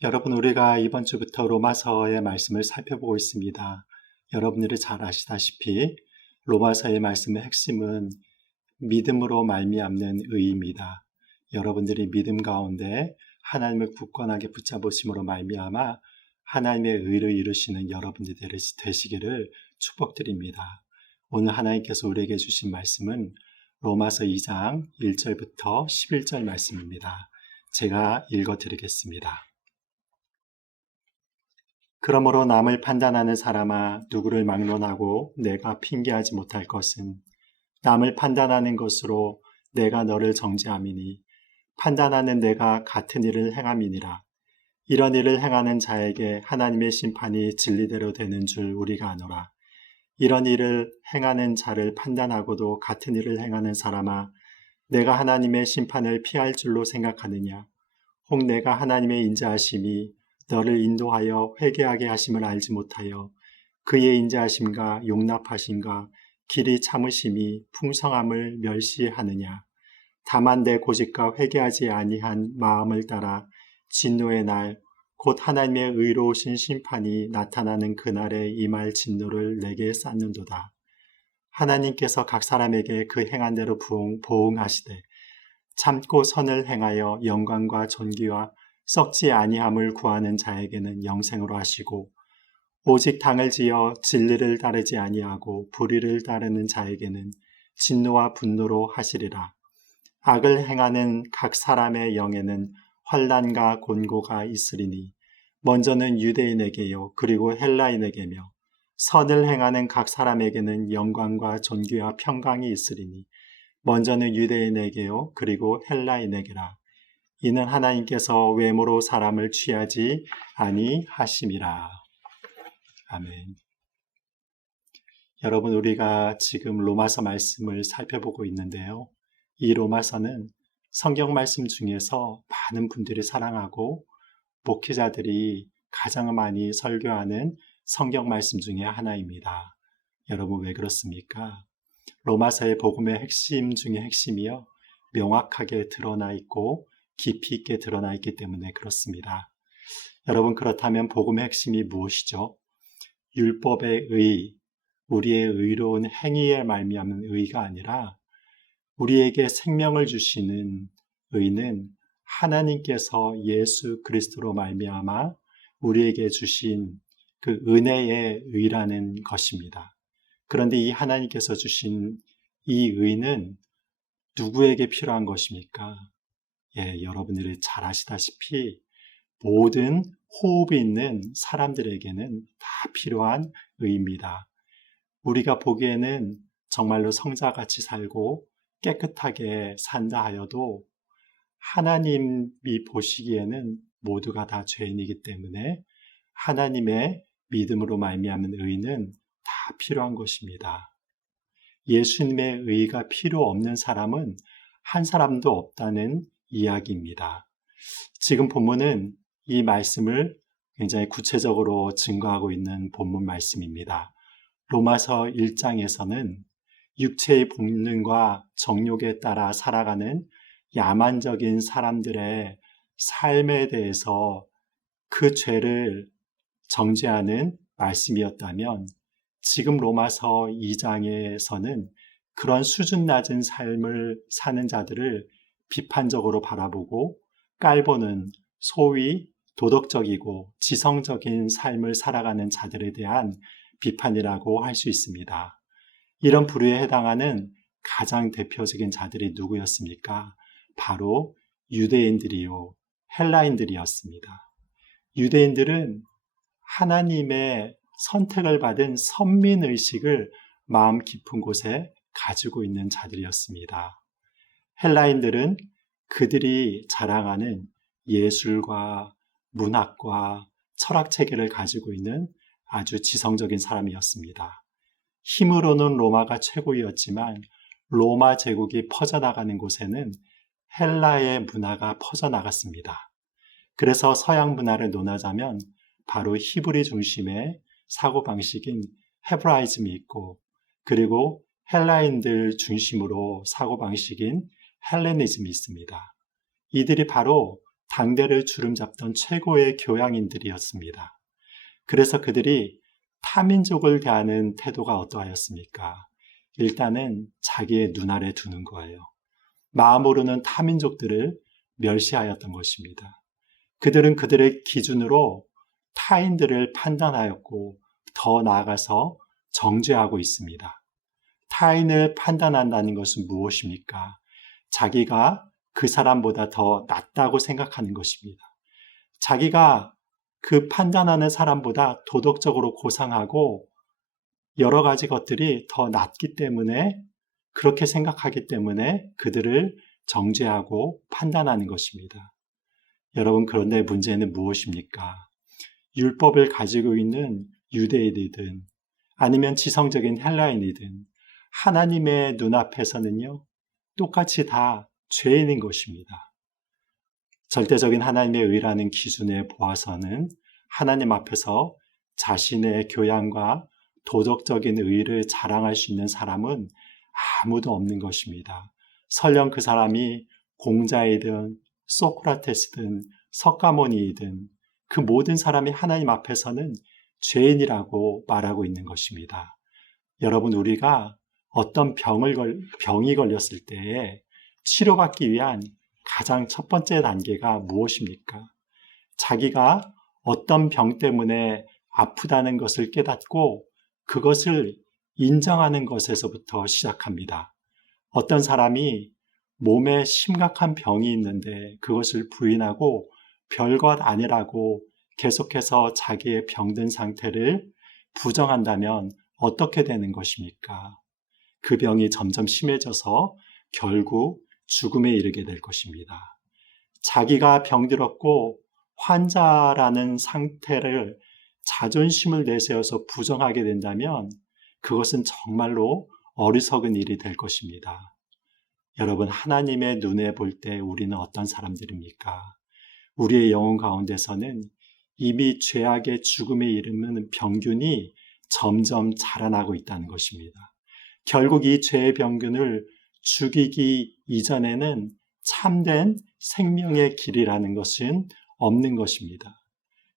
여러분, 우리가 이번 주부터 로마서의 말씀을 살펴보고 있습니다. 여러분들이 잘 아시다시피 로마서의 말씀의 핵심은 믿음으로 말미암는 의입니다. 여러분들이 믿음 가운데 하나님을 굳건하게 붙잡으심으로 말미암아 하나님의 의를 이루시는 여러분들이 되시기를 축복드립니다. 오늘 하나님께서 우리에게 주신 말씀은 로마서 2장 1절부터 11절 말씀입니다. 제가 읽어드리겠습니다. 그러므로 남을 판단하는 사람아, 누구를 막론하고 내가 핑계하지 못할 것은 남을 판단하는 것으로 내가 너를 정죄함이니 판단하는 내가 같은 일을 행함이니라. 이런 일을 행하는 자에게 하나님의 심판이 진리대로 되는 줄 우리가 아노라. 이런 일을 행하는 자를 판단하고도 같은 일을 행하는 사람아, 내가 하나님의 심판을 피할 줄로 생각하느냐? 혹 내가 하나님의 인자하심이 너를 인도하여 회개하게 하심을 알지 못하여 그의 인자하심과 용납하심과 길이 참으심이 풍성함을 멸시하느냐? 다만 내 고집과 회개하지 아니한 마음을 따라 진노의 날, 곧 하나님의 의로우신 심판이 나타나는 그날에 임할 진노를 내게 쌓는도다. 하나님께서 각 사람에게 그 행한 대로 보응하시되 참고 선을 행하여 영광과 존귀와 썩지 아니함을 구하는 자에게는 영생으로 하시고, 오직 당을 지어 진리를 따르지 아니하고 불의를 따르는 자에게는 진노와 분노로 하시리라. 악을 행하는 각 사람의 영에는 환난과 곤고가 있으리니 먼저는 유대인에게요 그리고 헬라인에게며, 선을 행하는 각 사람에게는 영광과 존귀와 평강이 있으리니 먼저는 유대인에게요 그리고 헬라인에게라. 이는 하나님께서 외모로 사람을 취하지 아니하심이라. 아멘. 여러분, 우리가 지금 로마서 말씀을 살펴보고 있는데요. 이 로마서는 성경 말씀 중에서 많은 분들이 사랑하고 목회자들이 가장 많이 설교하는 성경 말씀 중에 하나입니다. 여러분, 왜 그렇습니까? 로마서의 복음의 핵심 중에 핵심이요, 명확하게 드러나 있고 깊이 있게 드러나 있기 때문에 그렇습니다. 여러분, 그렇다면 복음의 핵심이 무엇이죠? 율법의 의, 우리의 의로운 행위에 말미암는 의가 아니라 우리에게 생명을 주시는 의는 하나님께서 예수 그리스도로 말미암아 우리에게 주신 그 은혜의 의라는 것입니다. 그런데 이 하나님께서 주신 이 의는 누구에게 필요한 것입니까? 여러분들이 잘 아시다시피 모든 호흡이 있는 사람들에게는 다 필요한 의입니다. 우리가 보기에는 정말로 성자같이 살고 깨끗하게 산다 하여도 하나님이 보시기에는 모두가 다 죄인이기 때문에 하나님의 믿음으로 말미암는 의는 다 필요한 것입니다. 예수님의 의가 필요 없는 사람은 한 사람도 없다는 이야기입니다. 지금 본문은 이 말씀을 굉장히 구체적으로 증거하고 있는 본문 말씀입니다. 로마서 1장에서는 육체의 본능과 정욕에 따라 살아가는 야만적인 사람들의 삶에 대해서 그 죄를 정죄하는 말씀이었다면, 지금 로마서 2장에서는 그런 수준 낮은 삶을 사는 자들을 비판적으로 바라보고 깔보는 소위 도덕적이고 지성적인 삶을 살아가는 자들에 대한 비판이라고 할 수 있습니다. 이런 부류에 해당하는 가장 대표적인 자들이 누구였습니까? 바로 유대인들이요, 헬라인들이었습니다. 유대인들은 하나님의 선택을 받은 선민의식을 마음 깊은 곳에 가지고 있는 자들이었습니다. 헬라인들은 그들이 자랑하는 예술과 문학과 철학 체계를 가지고 있는 아주 지성적인 사람이었습니다. 힘으로는 로마가 최고였지만 로마 제국이 퍼져나가는 곳에는 헬라의 문화가 퍼져나갔습니다. 그래서 서양 문화를 논하자면 바로 히브리 중심의 사고방식인 헤브라이즘이 있고, 그리고 헬라인들 중심으로 사고방식인 헬레니즘이 있습니다. 이들이 바로 당대를 주름잡던 최고의 교양인들이었습니다. 그래서 그들이 타민족을 대하는 태도가 어떠하였습니까? 일단은 자기의 눈 아래 두는 거예요. 마음으로는 타민족들을 멸시하였던 것입니다. 그들은 그들의 기준으로 타인들을 판단하였고 더 나아가서 정죄하고 있습니다. 타인을 판단한다는 것은 무엇입니까? 자기가 그 사람보다 더 낫다고 생각하는 것입니다. 자기가 그 판단하는 사람보다 도덕적으로 고상하고 여러 가지 것들이 더 낫기 때문에 그렇게 생각하기 때문에 그들을 정죄하고 판단하는 것입니다. 여러분, 그런데 문제는 무엇입니까? 율법을 가지고 있는 유대인이든 아니면 지성적인 헬라인이든 하나님의 눈앞에서는요, 똑같이 다 죄인인 것입니다. 절대적인 하나님의 의라는 기준에 보아서는 하나님 앞에서 자신의 교양과 도덕적인 의를 자랑할 수 있는 사람은 아무도 없는 것입니다. 설령 그 사람이 공자이든 소크라테스든 석가모니이든 그 모든 사람이 하나님 앞에서는 죄인이라고 말하고 있는 것입니다. 여러분, 우리가 어떤 병이 걸렸을 때에 치료받기 위한 가장 첫 번째 단계가 무엇입니까? 자기가 어떤 병 때문에 아프다는 것을 깨닫고 그것을 인정하는 것에서부터 시작합니다. 어떤 사람이 몸에 심각한 병이 있는데 그것을 부인하고 별것 아니라고 계속해서 자기의 병든 상태를 부정한다면 어떻게 되는 것입니까? 그 병이 점점 심해져서 결국 죽음에 이르게 될 것입니다. 자기가 병들었고 환자라는 상태를 자존심을 내세워서 부정하게 된다면 그것은 정말로 어리석은 일이 될 것입니다. 여러분, 하나님의 눈에 볼 때 우리는 어떤 사람들입니까? 우리의 영혼 가운데서는 이미 죄악의 죽음에 이르는 병균이 점점 자라나고 있다는 것입니다. 결국 이 죄의 병균을 죽이기 이전에는 참된 생명의 길이라는 것은 없는 것입니다.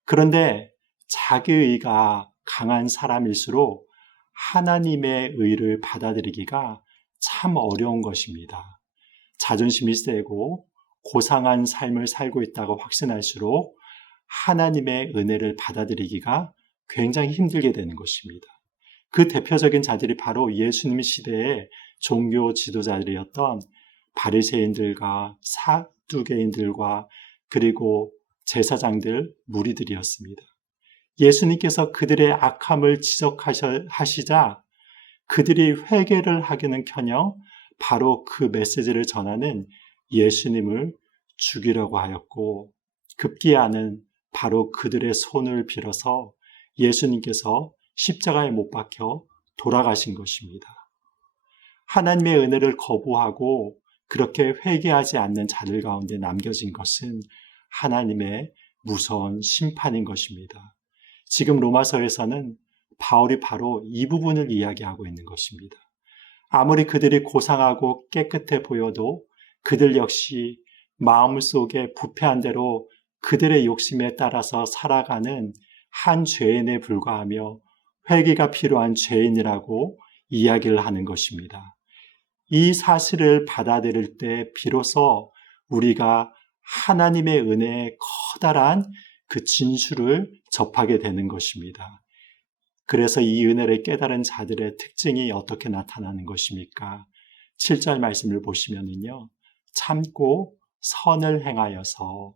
그런데 자기의 의가 강한 사람일수록 하나님의 의를 받아들이기가 참 어려운 것입니다. 자존심이 세고 고상한 삶을 살고 있다고 확신할수록 하나님의 은혜를 받아들이기가 굉장히 힘들게 되는 것입니다. 그 대표적인 자들이 바로 예수님 시대의 종교 지도자들이었던 바리새인들과 사두개인들과 그리고 제사장들, 무리들이었습니다. 예수님께서 그들의 악함을 지적하시자 그들이 회개를 하기는커녕 바로 그 메시지를 전하는 예수님을 죽이려고 하였고 급기야는 바로 그들의 손을 빌어서 예수님께서 십자가에 못 박혀 돌아가신 것입니다. 하나님의 은혜를 거부하고 그렇게 회개하지 않는 자들 가운데 남겨진 것은 하나님의 무서운 심판인 것입니다. 지금 로마서에서는 바울이 바로 이 부분을 이야기하고 있는 것입니다. 아무리 그들이 고상하고 깨끗해 보여도 그들 역시 마음속에 부패한 대로 그들의 욕심에 따라서 살아가는 한 죄인에 불과하며 회개가 필요한 죄인이라고 이야기를 하는 것입니다. 이 사실을 받아들일 때 비로소 우리가 하나님의 은혜의 커다란 그 진수를 접하게 되는 것입니다. 그래서 이 은혜를 깨달은 자들의 특징이 어떻게 나타나는 것입니까? 7절 말씀을 보시면은요, 참고 선을 행하여서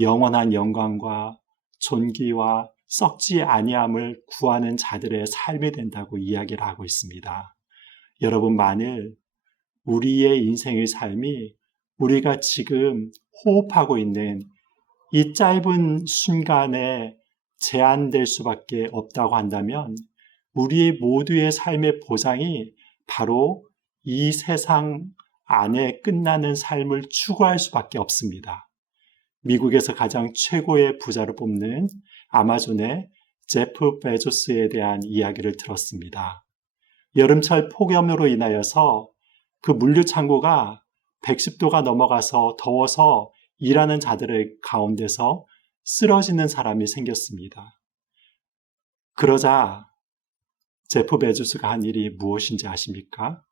영원한 영광과 존귀와 썩지 아니함을 구하는 자들의 삶이 된다고 이야기를 하고 있습니다. 여러분, 만일 우리의 인생의 삶이 우리가 지금 호흡하고 있는 이 짧은 순간에 제한될 수밖에 없다고 한다면 우리의 모두의 삶의 보장이 바로 이 세상 안에 끝나는 삶을 추구할 수밖에 없습니다. 미국에서 가장 최고의 부자로 뽑는 아마존의 제프 베조스에 대한 이야기를 들었습니다. 여름철 폭염으로 인하여서 그 물류 창고가 110도가 넘어가서 더워서 일하는 자들의 가운데서 쓰러지는 사람이 생겼습니다. 그러자 제프 베조스가 한 일이 무엇인지 아십니까?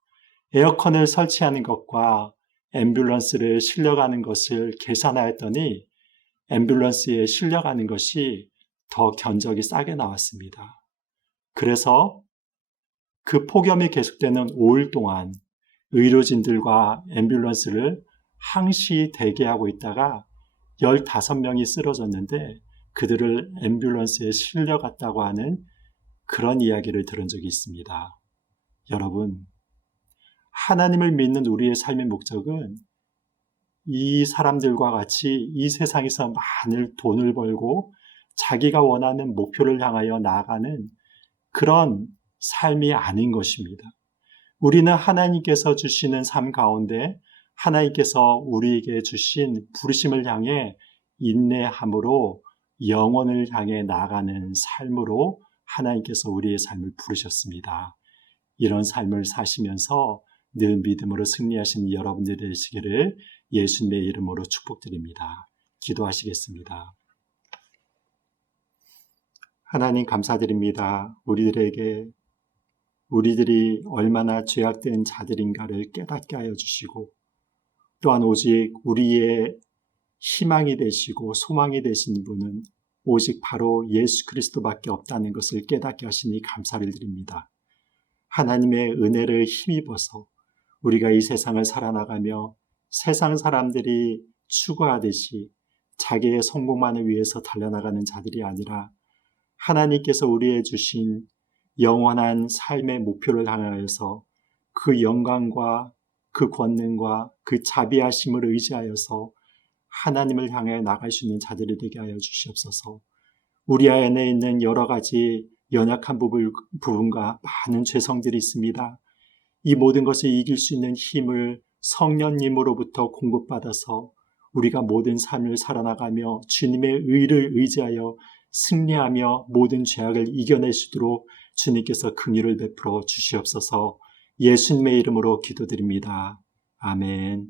에어컨을 설치하는 것과 앰뷸런스를 실려가는 것을 계산하였더니 앰뷸런스에 실려가는 것이 더 견적이 싸게 나왔습니다. 그래서 그 폭염이 계속되는 5일 동안 의료진들과 앰뷸런스를 항시 대기하고 있다가 15명이 쓰러졌는데 그들을 앰뷸런스에 실려갔다고 하는 그런 이야기를 들은 적이 있습니다. 여러분, 하나님을 믿는 우리의 삶의 목적은 이 사람들과 같이 이 세상에서 많은 돈을 벌고 자기가 원하는 목표를 향하여 나아가는 그런 삶이 아닌 것입니다. 우리는 하나님께서 주시는 삶 가운데 하나님께서 우리에게 주신 부르심을 향해 인내함으로 영원을 향해 나아가는 삶으로 하나님께서 우리의 삶을 부르셨습니다. 이런 삶을 사시면서 늘 믿음으로 승리하시는 여러분들이 되시기를 예수님의 이름으로 축복드립니다. 기도하시겠습니다. 하나님 감사드립니다. 우리들이 얼마나 죄악된 자들인가를 깨닫게 하여 주시고 또한 오직 우리의 희망이 되시고 소망이 되신 분은 오직 바로 예수 그리스도밖에 없다는 것을 깨닫게 하시니 감사를 드립니다. 하나님의 은혜를 힘입어서 우리가 이 세상을 살아나가며 세상 사람들이 추구하듯이 자기의 성공만을 위해서 달려나가는 자들이 아니라 하나님께서 우리에게 주신 영원한 삶의 목표를 향하여서 그 영광과 그 권능과 그 자비하심을 의지하여서 하나님을 향해 나갈 수 있는 자들이 되게 하여 주시옵소서. 우리 안에 있는 여러 가지 연약한 부분과 많은 죄성들이 있습니다. 이 모든 것을 이길 수 있는 힘을 성령님으로부터 공급받아서 우리가 모든 삶을 살아나가며 주님의 의를 의지하여 승리하며 모든 죄악을 이겨낼 수 있도록 주님께서 긍휼을 베풀어 주시옵소서. 예수님의 이름으로 기도드립니다. 아멘.